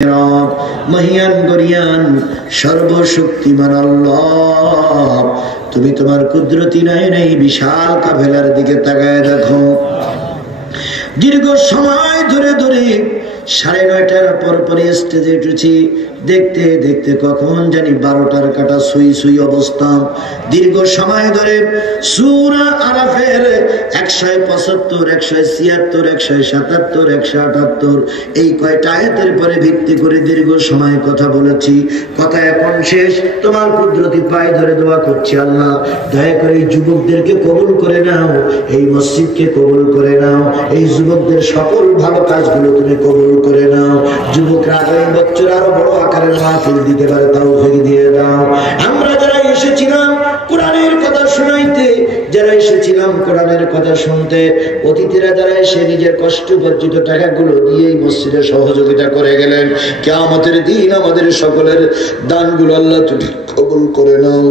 মহিয়ান গরিয়ান সর্বশক্তিমান আল্লাহ, তুমি তোমার কুদরতি নয়নে এই বিশাল কাফেলার দিকে তাকায় দেখো। দীর্ঘ সময় ধরে 9:30টার পরপরই স্টেজে উঠেছি। দেখতে দেখতে কখন জানি 12টার কাটা সুই সুই অবস্থা। দীর্ঘ সময় ধরে সূরা আরাফের 175, 176, 177, 178 এই কয়টা আয়াতের পরে ভিত্তি করে দীর্ঘ সময় কথা বলেছি। কথা এখন শেষ। তোমার কুদরতি পায়ে ধরে দোয়া করছি, আল্লাহ দয়া করে এই যুবকদেরকে কবুল করে নাও, এই মসজিদকে কবুল করে নাও, এই যুবকদের সকল ভালো কাজগুলো তুমি কবুল করে নাও। যুবকরা আগামী বছর আরো বড় আকারের মাহফিল দিতে পারে তৌফিক দিয়ে দাও। আমরা যারা এসেছিলাম কোরআনের কথা শুনাইতে, যারা এসেছিলাম কোরআনের কথা শুনতে, অতিথিরা যারা এসে নিজের কষ্ট উপার্জিত টাকাগুলো দিয়ে এই মসজিদে সহযোগিতা করে গেলেন, কিয়ামতের দিন আমাদের সকলের দানগুলো আল্লাহ তুমি কবুল করে নাও।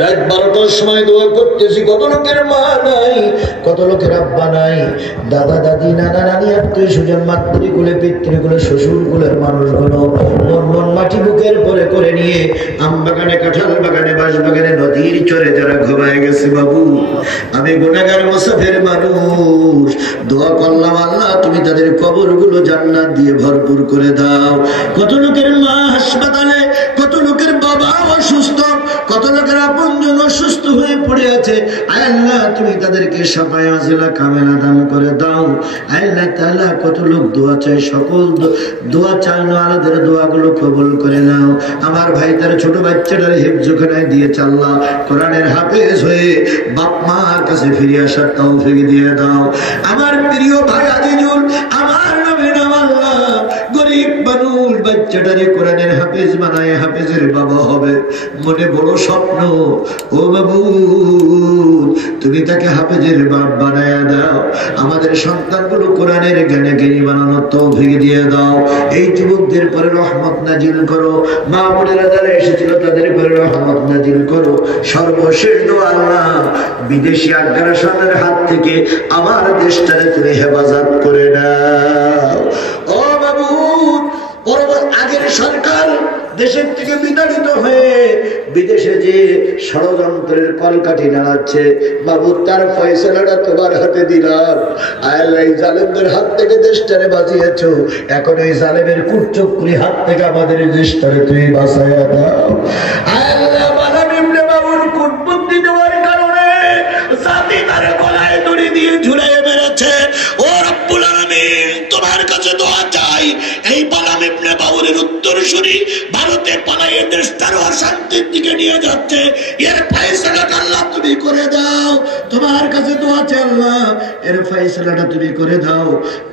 রাত 12টার সময় দোয়া করতেছি, কত লোকের মা নাই, কত লোকের আব্বা নাই, দাদা দাদি নানা নানি আত্মীয় স্বজন মাতৃকুলে পিতৃকুলে শ্বশুরকুলের মানুষগুলো মন মাটি বুকের পরে করে নিয়ে আম বাগানে কাঁঠাল বাগানে বাঁশ বাগানে নদীর চরে যারা ঘুমায় গেছে, বাবু আমি গুনাহগার মুসাফির মানুষ, দোয়া করলাম আল্লাহ তুমি তাদের কবরগুলো জান্নাত দিয়ে ভরপুর করে দাও। কত লোকের মা হাসপাতালে, কত লোকের বাবা অসুস্থ, কত লোকের আপনজন অসুস্থ হয়ে পড়ে আছে, আল্লাহ তুমি তাদেরকে শাফায়ে আজিলা কামেলা দান করে দাও। আল্লাহ তাআলা কত লোক দোয়া চায়, সকল দোয়া চায় না, আলাদের দোয়াগুলো কবুল করে নাও। আমার ভাই তার ছোট বাচ্চাটার হিফজখানায় দিয়েছে, আল্লাহ কোরআনের হাফেজ হয়ে বাপ মার কাছে ফিরে আসার তৌফিক দিয়ে দাও। আমার প্রিয় ভাই আজিজুল, আমার নবী নাম আল্লাহ গরিব মানুষ বাচ্চাটারে কোরআনের হাফেজ বানায় হাফেজের বাবা হবে, মনে বড় স্বপ্ন। ও বাবু তুমি তাকে হাফেজের বাপ বানায়া দাও, আমাদের সন্তানগুলো কোরআনের জ্ঞানে জ্ঞানী বানানোর তৌফিক দিয়ে দাও। এই যুবকদের পরে রহমত নাজিল করো, মা বোনেরা যারা এসেছিল তাদের পরে রহমত নাজিল করো। সর্বশেষ দোয়া আল্লাহ বিদেশি আগ্রাসনের হাত থেকে আমার দেশটারে তুমি হেফাজত করে নাও। ও বাবু আগের সরকার দেশের থেকে বিতাড়িত হয়ে বিদেশে যে ষড়যন্ত্রের কলকাঠি নাড়াচ্ছে, বাবু তার ফয়সালাটা তোমার হাতে দিলাম। আল্লাহ এই জালেমদের হাত থেকে দেশটারে বাঁচিয়েছো, এখন এই জালেমের কুচক্রি হাত থেকে আমাদের দেশটারে তুমি বাঁচাইয়া দাও। আল্লাহ বালাম ইবনে বাবুর কুটবুদ্ধি দেওয়ার কারণে জাতি তার গলায় দড়ি দিয়ে ঝুলিয়ে মেরেছে। ও রব্বুল আলামিন তোমার কাছে দোয়া চাই, এই বালাম ইবনে বাবুরের উত্তরসূরি ভারতে পালায়ে দেশটার অশান্তির দিকে নিয়ে যাচ্ছে, এর ফয়সালাটা আল্লাহ তুমি করে দাও। তোমার কাছে দোয়া চাই আল্লাহ এর ফয়সালাটা তুমি করে দাও।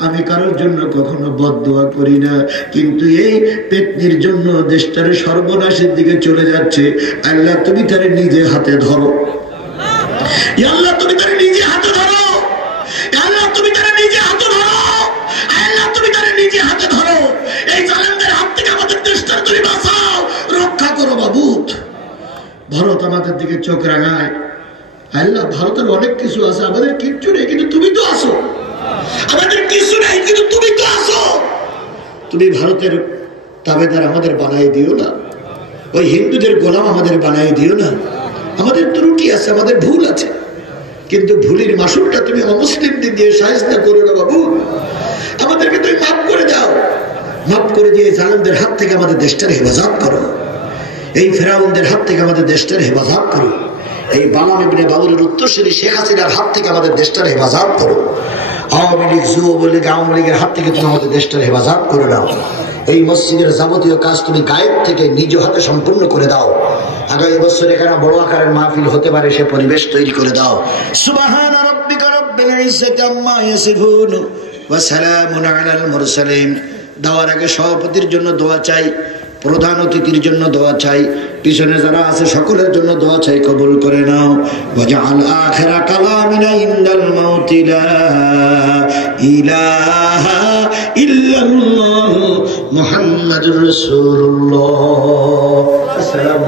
আমি কারোর জন্য কখনো বদদোয়া করি না, কিন্তু এই পেতনির জন্য দেশটার সর্বনাশের দিকে চলে যাচ্ছে, আল্লাহ তুমি তার নিজে হাতে ধরো। আল্লাহ তুমি তার নিজে হাতে ধরো, আল্লাহ তুমি তার নিজে হাতে ধরো, আল্লাহ তুমি তার নিজে হাতে ধরো। এই জালেমদের হাত থেকে আমাদের দেশটা তুমি বাঁচাও, রক্ষা করো বাবু। ভারত আমাদের দিকে চোখ রাঙায়, আল্লাহ ভারতের অনেক কিছু আছে, আমাদের কিচ্ছু নেই কিন্তু তুমি তো আসো। আমাদের কিছু নেই কিন্তু তুমি তো আসো। তুমি ভারতের তাবেদার আমাদের বানাই দিও না, ওই হিন্দুদের গোলাম আমাদের বানাই দিও না। আমাদের ত্রুটি আছে, আমাদের ভুল আছে, কিন্তু ভুলের মাসুলটা তুমি অমুসলিমদের দিয়ে শায়েস্তা করো না বাবু। আমাদেরকে তুমি মাফ করে দাও, মাফ করে দিয়ে জালেমদের হাত থেকে আমাদের দেশটার হেফাজত করো, এই ফেরাউনদের হাত থেকে আমাদের দেশটার হেফাজত করো, এই বালাম ইবনে বাবুরের উত্তরসূরি শেখ হাসিনার হাত থেকে আমাদের দেশটার হেফাজত করো, আওয়ামী লীগ যুবলীগ আওয়ামী লীগের হাত থেকে তুমি আমাদের দেশটার হেফাজত করে দাও। এই মসজিদের যাবতীয় কাজ তুমি গায়েব থেকে নিজ হাতে সম্পূর্ণ করে দাও। আগামী বছর এখানে বড় আকারের মাহফিল হতে পারে সে পরিবেশ তৈরি করে দাও। সুবহান রাব্বিকা রাব্বিল ইজ্জাতি আম্মা ইয়াসিফুন ওয়া সালামুন আলাল মুরসালিন। দাওয়ার আগে সভাপতির জন্য দোয়া চাই, প্রধান অতিথির জন্য দোয়া চাই, পিছনে যারা আছে সকলের জন্য দোয়া চাই, কবুল করে নাও। ওয়াজআল আখিরা কালামিনা ইনদাল মাউতি লা ইলাহা ইল্লাল্লাহ মুহাম্মাদুর রাসূলুল্লাহ। আসসালামু